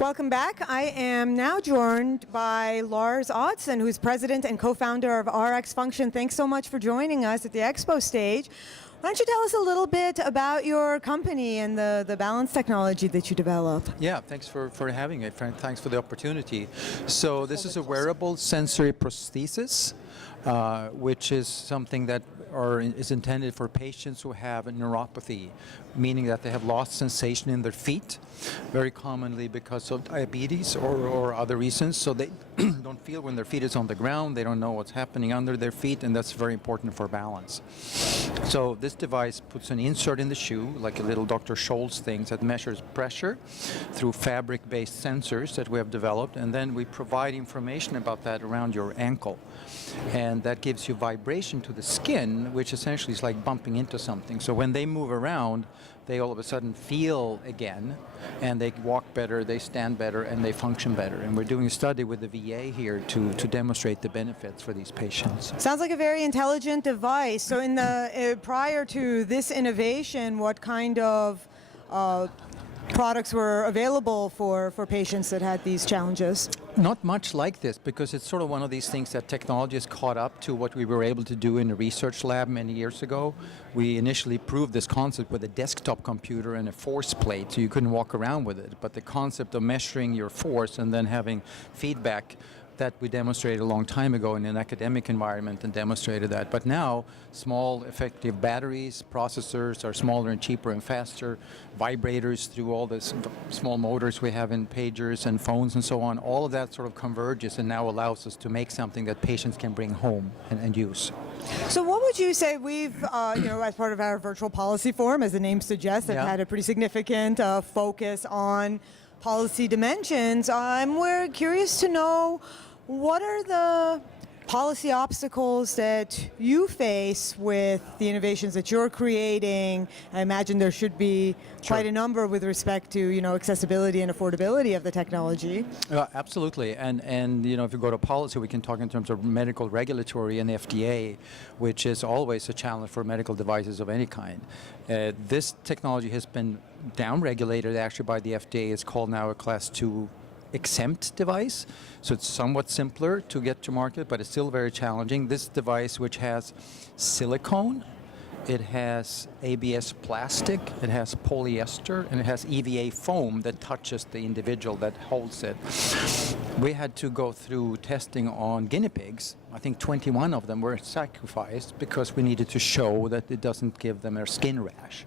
Welcome back. I am now joined by Lars Oddsson, who's president and co-founder of RxFunction. Thanks so much for joining us at the expo stage. Why don't you tell us a little bit about your company and the balance technology that you develop? Yeah, thanks for having me, Frank. Thanks for the opportunity. So this is a wearable sensory prosthesis, which is something that is intended for patients who have a neuropathy, meaning that they have lost sensation in their feet, very commonly because of diabetes or other reasons. So they don't feel when their feet is on the ground, they don't know what's happening under their feet, and that's very important for balance. So this device puts an insert in the shoe, like a little Dr. Scholl's thing that measures pressure through fabric-based sensors that we have developed, and then we provide information about that around your ankle. And that gives you vibration to the skin, which essentially is like bumping into something. So when they move around, they all of a sudden feel again, and they walk better, they stand better, and they function better. And we're doing a study with the VA here to demonstrate the benefits for these patients. Sounds like a very intelligent device. So in the prior to this innovation, what kind of products were available for patients that had these challenges? Not much like this, because it's sort of one of these things that technology has caught up to what we were able to do in a research lab many years ago. We initially proved this concept with a desktop computer and a force plate, so you couldn't walk around with it. But the concept of measuring your force and then having feedback, that we demonstrated a long time ago in an academic environment and demonstrated that. But now, small effective batteries, processors are smaller and cheaper and faster, vibrators through all the small motors we have in pagers and phones and so on, all of that sort of converges and now allows us to make something that patients can bring home and use. So what would you say we've, as part of our virtual policy forum, as the name suggests, have had a pretty significant focus on policy dimensions. We're curious to know, what are the policy obstacles that you face with the innovations that you're creating? I imagine there should be quite a number with respect to accessibility and affordability of the technology. Absolutely, and if you go to policy, we can talk in terms of medical regulatory and FDA, which is always a challenge for medical devices of any kind. This technology has been down-regulated actually by the FDA. It's called now a Class 2 exempt device, so it's somewhat simpler to get to market, but it's still very challenging. This device, which has silicone, it has ABS plastic, it has polyester, and it has EVA foam that touches the individual that holds it. We had to go through testing on guinea pigs. I think 21 of them were sacrificed because we needed to show that it doesn't give them a skin rash.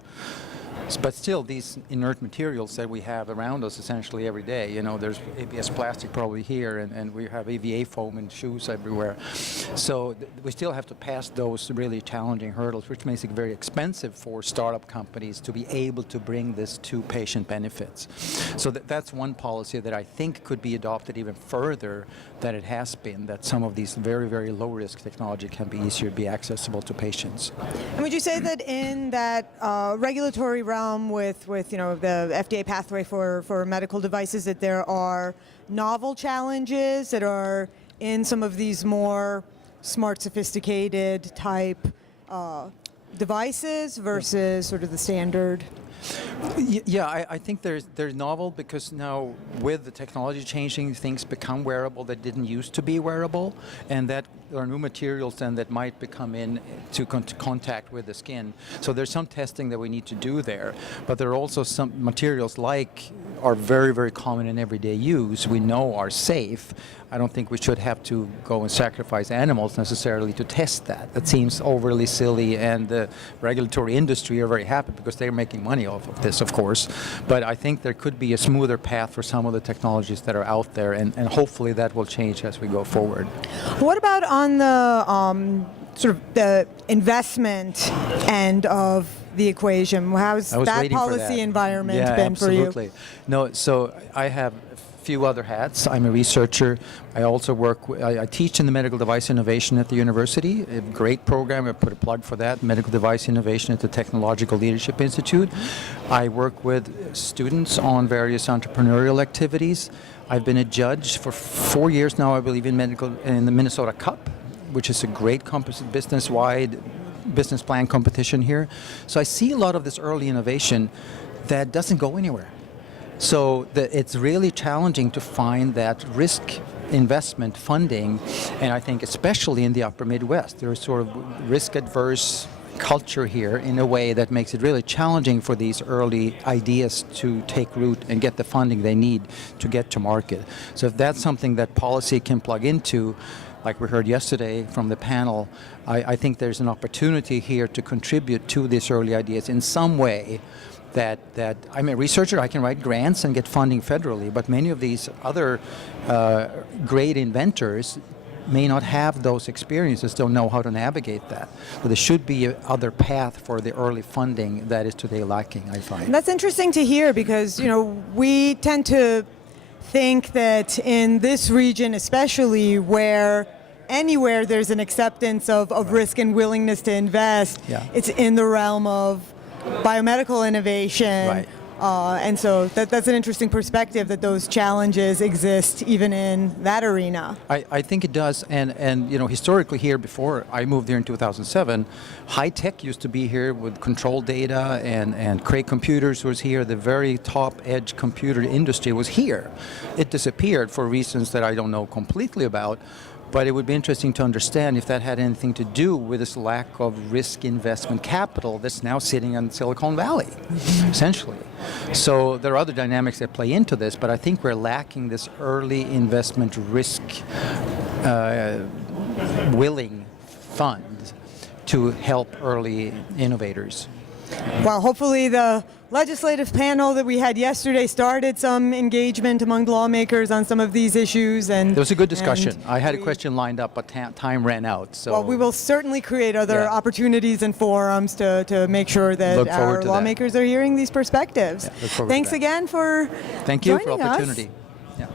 But still, these inert materials that we have around us essentially every day, there's ABS plastic probably here, and we have EVA foam in shoes everywhere. So we still have to pass those really challenging hurdles, which makes it very expensive for startup companies to be able to bring this to patient benefits. So that's one policy that I think could be adopted even further than it has been, that some of these very, very low-risk technology can be easier to be accessible to patients. And would you say that in that regulatory realm with the FDA pathway for medical devices, that there are novel challenges that are in some of these more smart, sophisticated type devices versus sort of the standard? Yeah, I think they're novel because now with the technology changing, things become wearable that didn't used to be wearable, and that there are new materials then that might become into contact with the skin. So there's some testing that we need to do there, but there are also some materials are very, very common in everyday use, we know are safe. I don't think we should have to go and sacrifice animals necessarily to test that. That seems overly silly, and the regulatory industry are very happy because they're making money off of this, of course. But I think there could be a smoother path for some of the technologies that are out there, and hopefully that will change as we go forward. What about on the sort of the investment end of the equation? How's that policy environment been for you? Absolutely. No, so I have a few other hats. I'm a researcher. I also I teach in the medical device innovation at the university, a great program. I put a plug for that, medical device innovation at the Technological Leadership Institute. I work with students on various entrepreneurial activities. I've been a judge for 4 years now, I believe, in the Minnesota Cup, which is a great business-wide business plan competition here. So I see a lot of this early innovation that doesn't go anywhere. So it's really challenging to find that risk investment funding, and I think especially in the upper Midwest, there's sort of risk-adverse culture here in a way that makes it really challenging for these early ideas to take root and get the funding they need to get to market. So if that's something that policy can plug into, like we heard yesterday from the panel, I think there's an opportunity here to contribute to these early ideas in some way. That I'm a researcher, I can write grants and get funding federally, but many of these other great inventors may not have those experiences, don't know how to navigate that. So there should be other path for the early funding that is today lacking, I find. And that's interesting to hear because, we tend to think that in this region especially, where anywhere there's an acceptance of risk and willingness to invest, it's in the realm of biomedical innovation. Right. And so that's an interesting perspective that those challenges exist even in that arena. I think it does, and historically here, before I moved here in 2007, high tech used to be here with control data and Cray Computers was here. The very top edge computer industry was here. It disappeared for reasons that I don't know completely about. But it would be interesting to understand if that had anything to do with this lack of risk investment capital that's now sitting in Silicon Valley, essentially. So there are other dynamics that play into this, but I think we're lacking this early investment risk willing fund to help early innovators. Well, hopefully the legislative panel that we had yesterday started some engagement among lawmakers on some of these issues. And there was a good discussion. I had a question lined up, but time ran out. So well, we will certainly create other opportunities and forums to make sure that our lawmakers are hearing these perspectives. Yeah, Thanks again for Thank you for joining opportunity. us.